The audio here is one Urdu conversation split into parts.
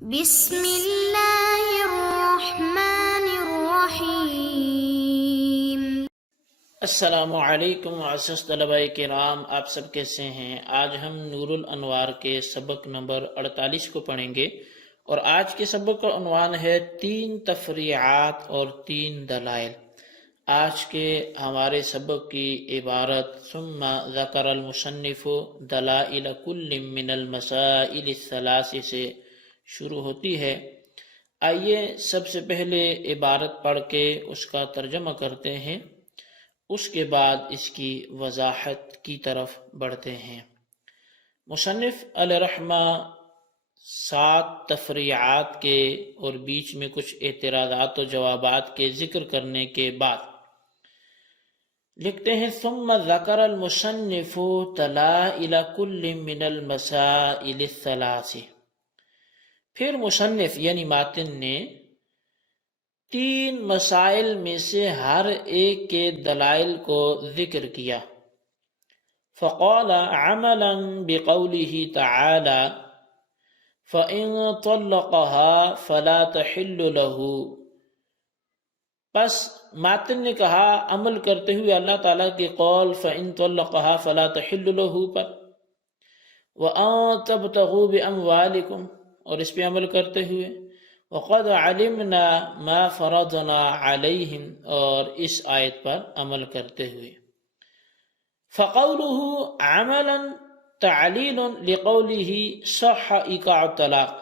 بسم اللہ الرحمن الرحیم۔ السلام علیکم معزز طلباء کرام، آپ سب کیسے ہیں؟ آج ہم نور الانوار کے سبق نمبر 48 کو پڑھیں گے، اور آج کے سبق کا عنوان ہے 3 تفریعات اور 3 دلائل۔ آج کے ہمارے سبق کی عبارت ثم ذکر المصنف دلائل کل من المسائل الثلاث سے شروع ہوتی ہے۔ آئیے سب سے پہلے عبارت پڑھ کے اس کا ترجمہ کرتے ہیں، اس کے بعد اس کی وضاحت کی طرف بڑھتے ہیں۔ مصنف علیہ رحمہ 7 تفریعات کے اور بیچ میں کچھ اعتراضات و جوابات کے ذکر کرنے کے بعد لکھتے ہیں ثم ذکر المصنف دلائل کل من المسائل الثلاث۔ پھر مصنف یعنی ماتن نے 3 مسائل میں سے ہر ایک کے دلائل کو ذکر کیا۔ فقال عملا بقوله تعالی فإن طلقها فلا تحل له، پس ماتن نے کہا عمل کرتے ہوئے اللہ تعالیٰ کے قول فإن طلقها فلا تحل له پر، وأن تبتغوا بأموالكم، اور اس پہ عمل کرتے ہوئے وقد علمنا ما فرضنا علیہم، اور اس آیت پر عمل کرتے ہوئے۔ فقوله عملا تعلیل لقوله صح ایقاع الطلاق،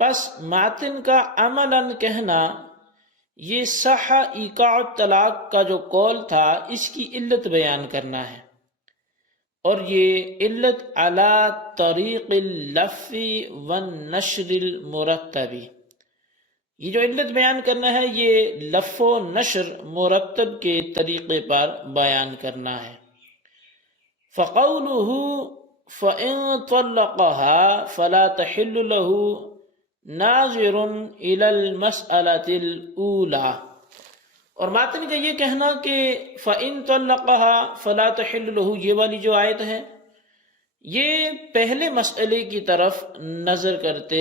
پس ماتن کا عملا کہنا یہ صح ایقاع الطلاق کا جو قول تھا اس کی علت بیان کرنا ہے، اور یہ علت علی طریق اللف والنشر المرتب، یہ جو علت بیان کرنا ہے یہ لف و نشر مرتب کے طریقے پر بیان کرنا ہے۔ فقوله فإن طلقها فلا تحل له ناظر إلى المسألة الأولى، اور ماتن کا یہ کہنا کہ فَإِن طَلَّقَهَا فَلَا تَحِلُّ لَهُ، یہ والی جو آیت ہے یہ پہلے مسئلے کی طرف نظر کرتے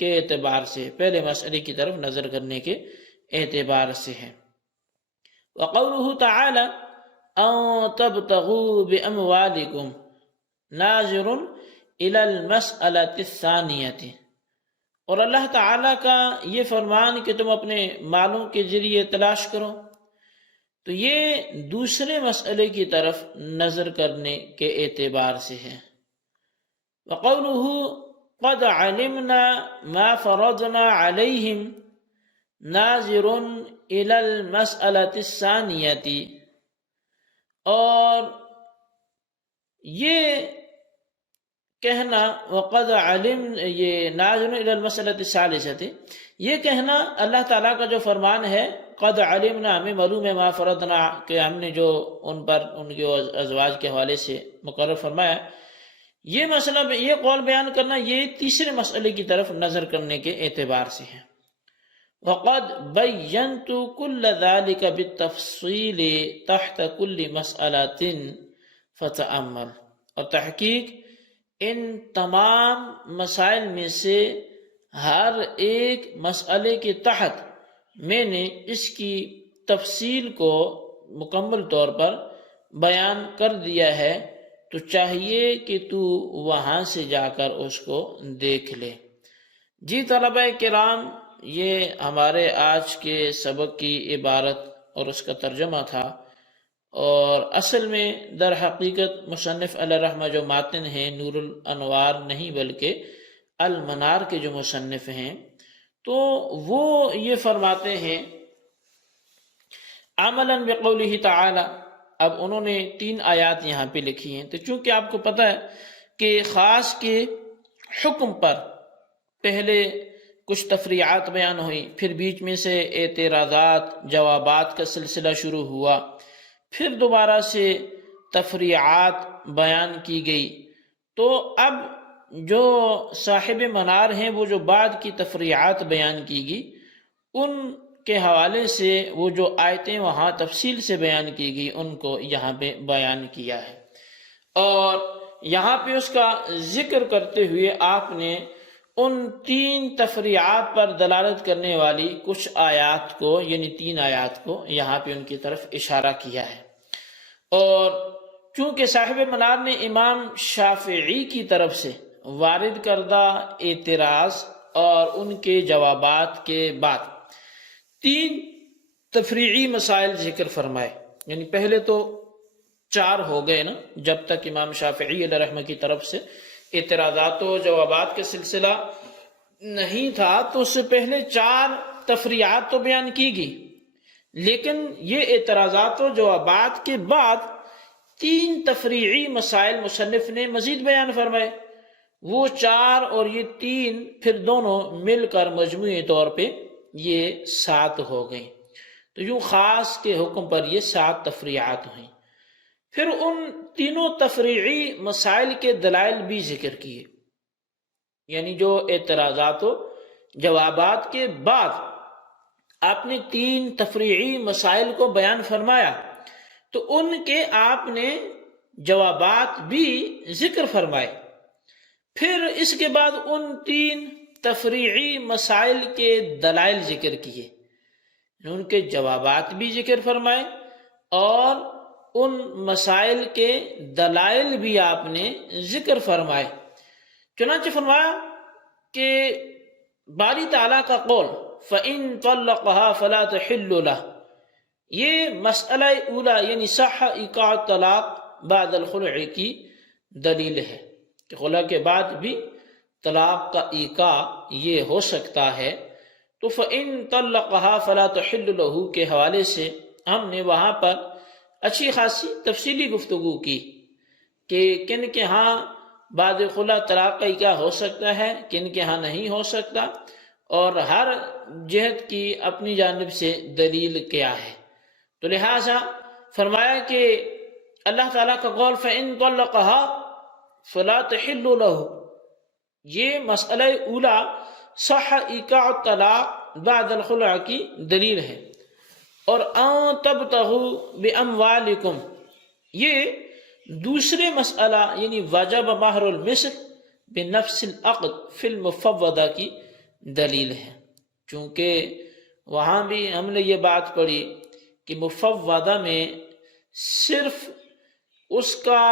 کے اعتبار سے، پہلے مسئلے کی طرف نظر کرنے کے اعتبار سے ہے۔ وَقَوْلُهُ تَعَالَى أَن تَبْتَغُوا بِأَمْوَالِكُمْ نَاظِرٌ إِلَى الْمَسْأَلَةِ الثَّانِيَةِ، اور اللہ تعالیٰ کا یہ فرمان کہ تم اپنے مالوں کے ذریعے تلاش کرو، تو یہ دوسرے مسئلے کی طرف نظر کرنے کے اعتبار سے ہے۔ وَقَوْلُهُ قَدْ عَلِمْنَا مَا فَرَضْنَا عَلَيْهِمْ نَاظِرٌ إِلَى الْمَسْأَلَةِ الثَّانِيَةِ، اور یہ کہنا وقد علم، یہ ناظر الی المسألۃ الثالثۃ، یہ کہنا اللہ تعالیٰ کا جو فرمان ہے قد علمنا، ہمیں معلوم ہے، ما فرضنا، کہ ہم نے جو ان پر ان کے ازواج کے حوالے سے مقرر فرمایا، یہ مسئلہ، یہ قول بیان کرنا یہ تیسرے مسئلے کی طرف نظر کرنے کے اعتبار سے ہے۔ وقد بینت کل ذلک بالتفصیل تحت کل مسئلۃ فتأمل، اور تحقیق ان تمام مسائل میں سے ہر ایک مسئلے کے تحت میں نے اس کی تفصیل کو مکمل طور پر بیان کر دیا ہے، تو چاہیے کہ تو وہاں سے جا کر اس کو دیکھ لے۔ جی طلبہ کرام، یہ ہمارے آج کے سبق کی عبارت اور اس کا ترجمہ تھا، اور اصل میں در حقیقت مصنف علیہ رحمہ جو ماتن ہیں نور الانوار نہیں بلکہ المنار کے جو مصنف ہیں، تو وہ یہ فرماتے ہیں عملا بقولہ تعالی۔ اب انہوں نے 3 آیات یہاں پہ لکھی ہیں، تو چونکہ آپ کو پتہ ہے کہ خاص کے حکم پر پہلے کچھ تفریعات بیان ہوئی، پھر بیچ میں سے اعتراضات جوابات کا سلسلہ شروع ہوا، پھر دوبارہ سے تفریعات بیان کی گئی، تو اب جو صاحب منار ہیں وہ جو بعد کی تفریعات بیان کی گئی ان کے حوالے سے وہ جو آیتیں وہاں تفصیل سے بیان کی گئی ان کو یہاں پہ بیان کیا ہے، اور یہاں پہ اس کا ذکر کرتے ہوئے آپ نے ان 3 تفریعات پر دلالت کرنے والی کچھ آیات کو، یعنی 3 آیات کو یہاں پہ ان کی طرف اشارہ کیا ہے۔ اور چونکہ صاحب منار نے امام شافعی کی طرف سے وارد کردہ اعتراض اور ان کے جوابات کے بعد 3 تفریعی مسائل ذکر فرمائے، یعنی پہلے تو 4 ہو گئے نا، جب تک امام شافعی علیہ رحمہ کی طرف سے اعتراضات و جوابات کا سلسلہ نہیں تھا، تو اس سے پہلے 4 تفریعات تو بیان کی گئی، لیکن یہ اعتراضات و جوابات کے بعد 3 تفریعی مسائل مصنف نے مزید بیان فرمائے۔ وہ 4 اور یہ 3 پھر دونوں مل کر مجموعی طور پہ یہ 7 ہو گئیں، تو یوں خاص کے حکم پر یہ 7 تفریعات ہوئیں۔ پھر ان تینوں تفریعی مسائل کے دلائل بھی ذکر کیے، یعنی جو اعتراضات و جوابات کے بعد آپ نے 3 تفریعی مسائل کو بیان فرمایا، تو ان کے آپ نے جوابات بھی ذکر فرمائے۔ پھر اس کے بعد ان 3 تفریعی مسائل کے دلائل ذکر کیے، ان کے جوابات بھی ذکر فرمائے اور ان مسائل کے دلائل بھی آپ نے ذکر فرمائے۔ چنانچہ فرمایا کہ باری تعالیٰ کا قول فَإِن طَلَّقَهَا فَلَا تَحِلُّ لَهُ، یہ مسئلہ اولا یعنی صح ایقاع طلاق بعد الخلع کی دلیل ہے کہ خلع کے بعد بھی طلاق کا ایقاع یہ ہو سکتا ہے۔ تو فَإِن طَلَّقَهَا فَلَا تَحِلُّ لَهُ کے حوالے سے ہم نے وہاں پر اچھی خاصی تفصیلی گفتگو کی کہ کن کے ہاں بعد خلع طلاق کا ایقاع ہو سکتا ہے، کن کے ہاں نہیں ہو سکتا، اور ہر جہت کی اپنی جانب سے دلیل کیا ہے۔ تو لہٰذا فرمایا کہ اللہ تعالیٰ کا قول فَإِن طَلَّقَهَا فَلَا تَحِلُّ لَهُ، یہ مسئلہ اولا صح ایقاع الطلاق بعد الخلع کی دلیل ہے۔ اور ان تبتغوا باموالکم، یہ دوسرے مسئلہ یعنی وجب مہر المثل بنفس العقد فی المفوضہ کی دلیل ہے، چونکہ وہاں بھی ہم نے یہ بات پڑھی کہ مفوضہ میں صرف اس کا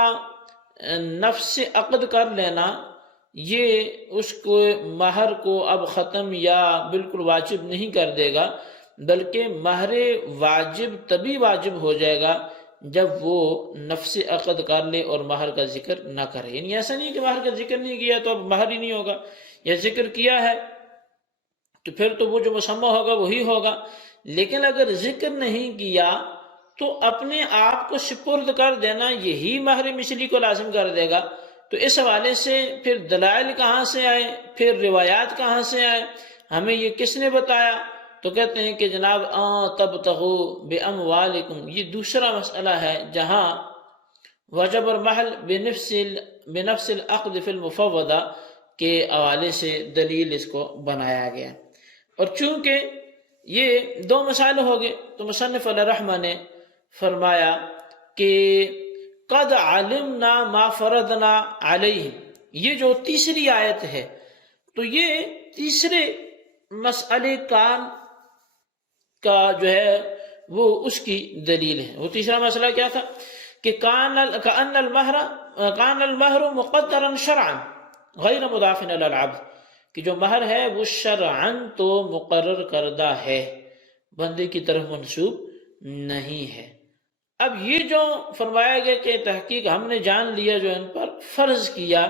نفس عقد کر لینا یہ اس کو مہر کو اب ختم یا بالکل واجب نہیں کر دے گا، بلکہ مہر واجب تبھی واجب ہو جائے گا جب وہ نفس عقد کر لے اور مہر کا ذکر نہ کرے۔ یعنی ایسا نہیں کہ مہر کا ذکر نہیں کیا تو اب مہر ہی نہیں ہوگا، یا ذکر کیا ہے تو پھر تو وہ جو مسمى ہوگا وہی ہوگا، لیکن اگر ذکر نہیں کیا تو اپنے آپ کو سپرد کر دینا یہی مہر مثلی کو لازم کر دے گا۔ تو اس حوالے سے پھر دلائل کہاں سے آئے، پھر روایات کہاں سے آئے، ہمیں یہ کس نے بتایا؟ تو کہتے ہیں کہ جناب تبتغوا باموالکم، یہ دوسرا مسئلہ ہے جہاں وجب اور محل بنفس العقد فی المفوضہ کے حوالے سے دلیل اس کو بنایا گیا۔ اور چونکہ یہ 2 مسائل ہو گئے تو مصنف علیہ رحمہ نے فرمایا کہ قد علمنا ما فرضنا علیہم، یہ جو تیسری آیت ہے تو یہ تیسرے مسئلے کا جو ہے وہ اس کی دلیل ہے۔ وہ تیسرا مسئلہ کیا تھا کہ کان المہر مقدرا شرعا غیر مضاف الی العبد، کہ جو مہر ہے وہ شرعاً تو مقرر کردہ ہے، بندے کی طرف منسوب نہیں ہے۔ اب یہ جو فرمایا گیا کہ تحقیق ہم نے جان لیا جو ان پر فرض کیا،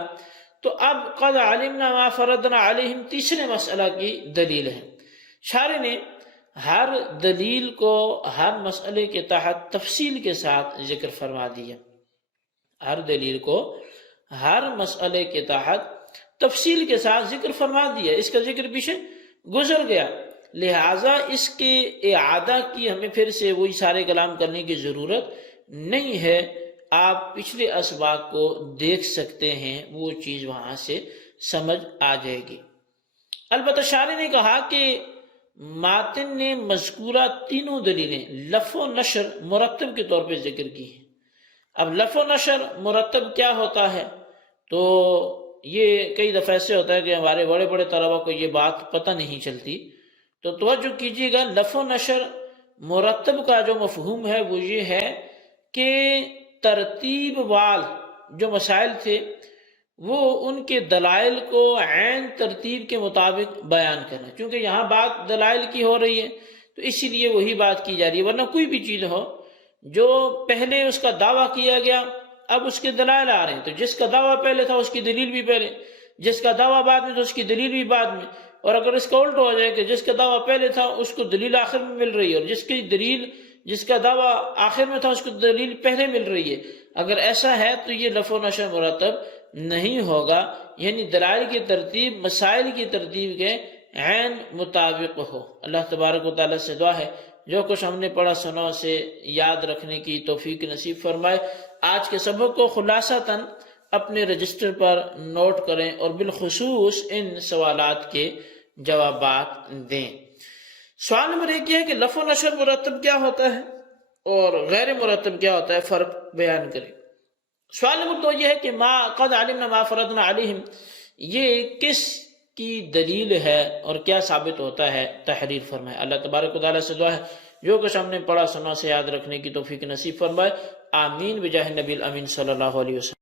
تو اب قد علمنا ما فرضنا علیہم تیسرے مسئلہ کی دلیل ہے۔ شارح نے ہر دلیل کو ہر مسئلے کے تحت تفصیل کے ساتھ ذکر فرما دیا، ہر دلیل کو ہر مسئلے کے تحت تفصیل کے ساتھ ذکر فرما دیا، اس کا ذکر پیچھے گزر گیا، لہٰذا اس کے اعادہ کی ہمیں پھر سے وہی سارے کلام کرنے کی ضرورت نہیں ہے۔ آپ پچھلے اسباق کو دیکھ سکتے ہیں، وہ چیز وہاں سے سمجھ آ جائے گی۔ البتہ شارح نے کہا کہ ماتن نے مذکورہ تینوں دلیلیں لفظ و نشر مرتب کے طور پہ ذکر کی ہیں۔ اب لفظ و نشر مرتب کیا ہوتا ہے؟ تو یہ کئی دفعہ ایسے ہوتا ہے کہ ہمارے بڑے بڑے طلبہ کو یہ بات پتہ نہیں چلتی، تو توجہ کیجیے گا، لف و نشر مرتب کا جو مفہوم ہے وہ یہ ہے کہ ترتیب وال جو مسائل تھے وہ ان کے دلائل کو عین ترتیب کے مطابق بیان کرنا، چونکہ یہاں بات دلائل کی ہو رہی ہے تو اسی لیے وہی بات کی جا رہی ہے، ورنہ کوئی بھی چیز ہو جو پہلے اس کا دعویٰ کیا گیا اب اس کے دلائل آ رہے ہیں، تو جس کا دعویٰ پہلے تھا اس کی دلیل بھی پہلے، جس کا دعویٰ بعد میں تو اس کی دلیل بھی بعد میں، اور اگر اس کا الٹ ہو جائے کہ جس کا دعویٰ پہلے تھا اس کو دلیل آخر میں مل رہی ہے، اور جس کا دعویٰ آخر میں تھا اس کو دلیل پہلے مل رہی ہے، اگر ایسا ہے تو یہ لف و نشر مرتب نہیں ہوگا، یعنی دلائل کی ترتیب مسائل کی ترتیب کے عین مطابق ہو۔ اللہ تبارک و تعالیٰ سے دعا ہے جو کچھ ہم نے پڑھا سنا اسے یاد رکھنے کی توفیق نصیب فرمائے۔ آج کے سبق کو خلاصتاً اپنے رجسٹر پر نوٹ کریں اور بالخصوص ان سوالات کے جوابات دیں۔ سوال نمبر 1 یہ ہے کہ لف و نشر مرتب کیا ہوتا ہے اور غیر مرتب کیا ہوتا ہے، فرق بیان کریں۔ سوال نمبر 2 یہ ہے کہ ما قد علمنا ما فرضنا علیہم، یہ کس کی دلیل ہے اور کیا ثابت ہوتا ہے، تحریر فرمائے۔ اللہ تبارک و تعالیٰ سے دعا ہے جو کچھ ہم نے پڑھا سنا سے یاد رکھنے کی توفیق نصیب فرمائے، آمین بجاہ نبی الامین صلی اللہ علیہ وسلم۔